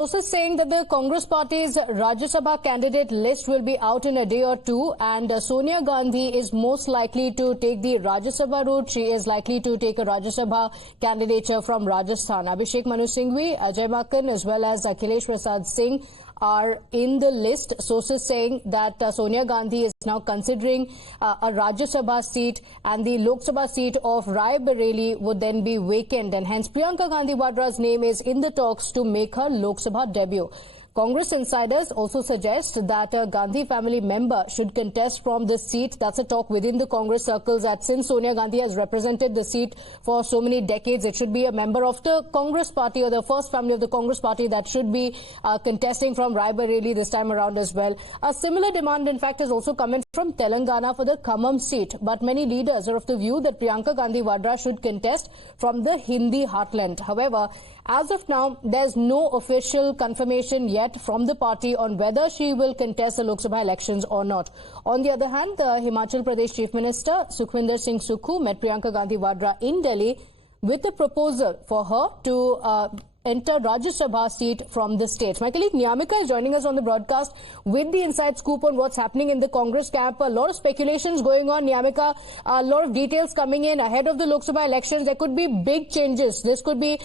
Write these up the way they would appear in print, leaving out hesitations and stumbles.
Sources saying that the Congress party's Rajya Sabha candidate list will be out in a day or two, and Sonia Gandhi is most likely to take the Rajya Sabha route. She is likely to take a Rajya Sabha candidature from Rajasthan. Abhishek Manu Singhvi, Ajay Makan, as well as Akhilesh Prasad Singh are in the list. Sources saying that Sonia Gandhi is now considering a Rajya Sabha seat, and the Lok Sabha seat of Rai Bareli would then be vacant, and hence Priyanka Gandhi Vadra's name is in the talks to make her Lok Sabha debut. Congress insiders also suggest that a Gandhi family member should contest from this seat. That's a talk within the Congress circles, that since Sonia Gandhi has represented the seat for so many decades, it should be a member of the Congress party or the first family of the Congress party that should be contesting from Rai Bareli this time around as well. A similar demand, in fact, has also come in from Telangana for the Khammam seat. But many leaders are of the view that Priyanka Gandhi Vadra should contest from the Hindi heartland. However, as of now, there's no official confirmation yet from the party on whether she will contest the Lok Sabha elections or not. On the other hand, the Himachal Pradesh Chief Minister Sukhwinder Singh Sukhu met Priyanka Gandhi Vadra in Delhi with a proposal for her to enter Rajya Sabha seat from the state. My colleague Niyamika is joining us on the broadcast with the inside scoop on what's happening in the Congress camp. A lot of speculations going on, Niyamika, a lot of details coming in ahead of the Lok Sabha elections. There could be big changes. This could be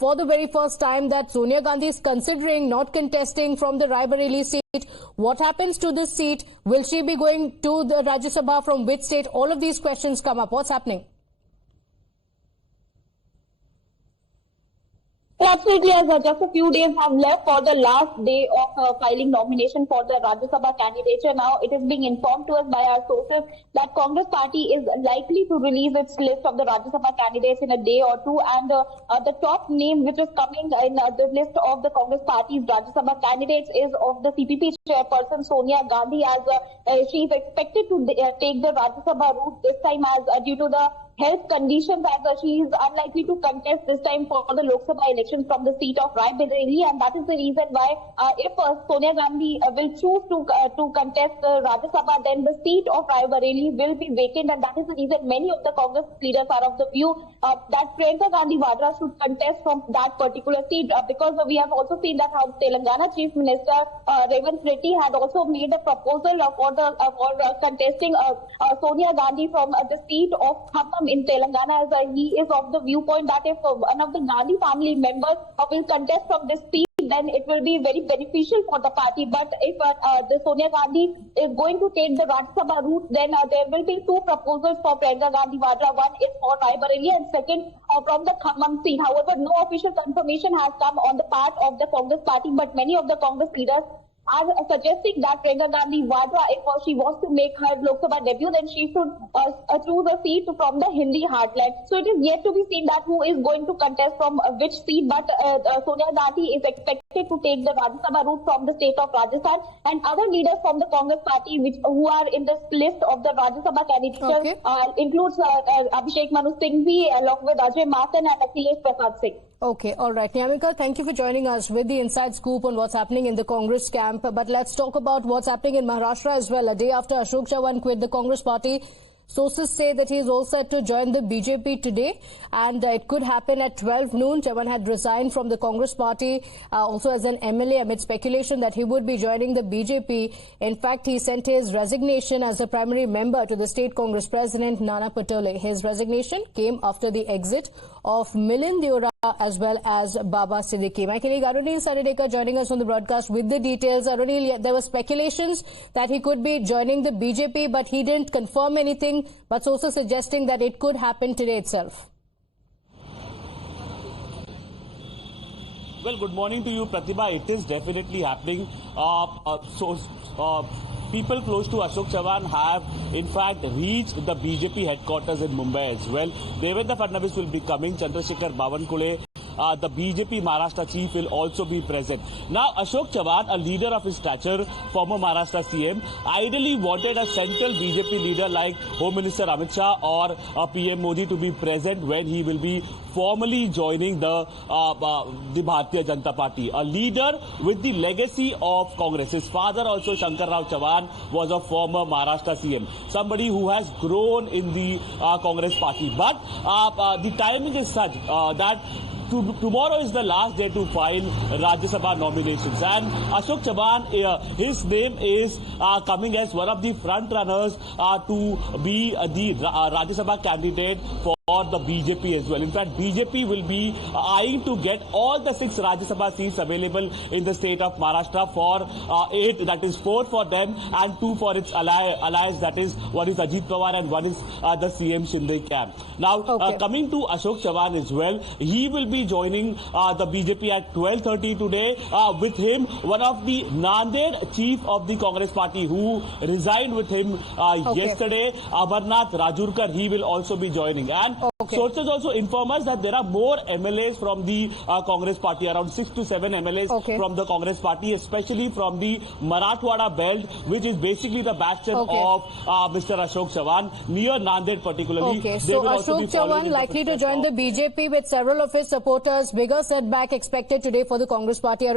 for the very first time that Sonia Gandhi is considering not contesting from the Rai Bareli seat. What happens to this seat? Will she be going to the Rajya Sabha from which state? All of these questions come up. What's happening? Absolutely, as just a few days have left for the last day of filing nomination for the Rajya Sabha candidature. Now, it is being informed to us by our sources that Congress party is likely to release its list of the Rajya Sabha candidates in a day or two, and the top name which is coming in the list of the Congress party's Rajya Sabha candidates is of the CPP chairperson Sonia Gandhi, as she is expected to take the Rajya Sabha route this time, as due to the health conditions, as she is unlikely to contest this time for the Lok Sabha elections from the seat of Rai Bareli, and that is the reason why if Sonia Gandhi will choose to contest the Rajya Sabha, then the seat of Rai Bareli will be vacant, and that is the reason many of the Congress leaders are of the view that Priyanka Gandhi Vadra should contest from that particular seat, because we have also seen that how Telangana Chief Minister Revant Reddy had also made a proposal for contesting Sonia Gandhi from the seat of Khammam in Telangana, as he is of the viewpoint that if one of the Gandhi family members will contest from this seat, then it will be very beneficial for the party. But if the Sonia Gandhi is going to take the Rajya Sabha route, then there will be two proposals for Priyanka Gandhi Vadra. One is for Rai Bareli, and second from the Khammam seat. However, no official confirmation has come on the part of the Congress party, but many of the Congress leaders are suggesting that Priyanka Gandhi Vadra, if she wants to make her Lok Sabha debut, then she should choose a seat from the Hindi heartland. So it is yet to be seen that who is going to contest from which seat, but Sonia Gandhi is expected to take the Rajya Sabha route from the state of Rajasthan, and other leaders from the Congress party who are in this list of the Rajya Sabha candidates includes Abhishek Manu Singhvi along with Ajay Makan and Akhilesh Prasad Singh. Okay, all right. Niyamika, thank you for joining us with the inside scoop on what's happening in the Congress camp. But let's talk about what's happening in Maharashtra as well. A day after Ashok Chavan quit the Congress party, sources say that he is all set to join the BJP today, and it could happen at 12 noon. Chavan had resigned from the Congress party also as an MLA amid speculation that he would be joining the BJP. In fact, he sent his resignation as a primary member to the state Congress president Nana Patole. His resignation came after the exit of Milind Deora as well as Baba Siddiqui. My colleague Arunil Saridekar joining us on the broadcast with the details. Arunil, there were speculations that he could be joining the BJP, but he didn't confirm anything, but sources suggesting that it could happen today itself. Well, good morning to you, Pratibha. It is definitely happening. People close to Ashok Chavan have, in fact, reached the BJP headquarters in Mumbai as well. Devendra Fadnavis will be coming. Chandrasekhar Bawankule, the BJP Maharashtra chief, will also be present. Now, Ashok Chavan, a leader of his stature, former Maharashtra CM, ideally wanted a central BJP leader like Home Minister Amit Shah or PM Modi to be present when he will be formally joining the Bharatiya Janata Party. A leader with the legacy of Congress. His father also, Shankar Rao Chavan, was a former Maharashtra CM. Somebody who has grown in the Congress party. But the timing is such that tomorrow is the last day to file Rajya Sabha nominations, and Ashok Chavan, his name is coming as one of the front runners to be the Rajya Sabha candidate for the BJP as well. In fact, BJP will be eyeing to get all the 6 Rajya Sabha seats available in the state of Maharashtra for 8, that is 4 for them and 2 for its allies, that is one is Ajit Pawar and one is the CM Shinde camp. Now, coming to Ashok Chavan as well, he will be joining the BJP at 12:30 today. With him, one of the Nanded chief of the Congress party who resigned with him yesterday, Amarnath Rajurkar, he will also be joining. And sources also inform us that there are more MLAs from the Congress party, around 6 to 7 MLAs from the Congress party, especially from the Marathwada belt, which is basically the bastion of Mr. Ashok Chavan, near Nanded particularly. So Ashok Chavan likely to join the BJP with several of his supporters. Bigger setback expected today for the Congress party.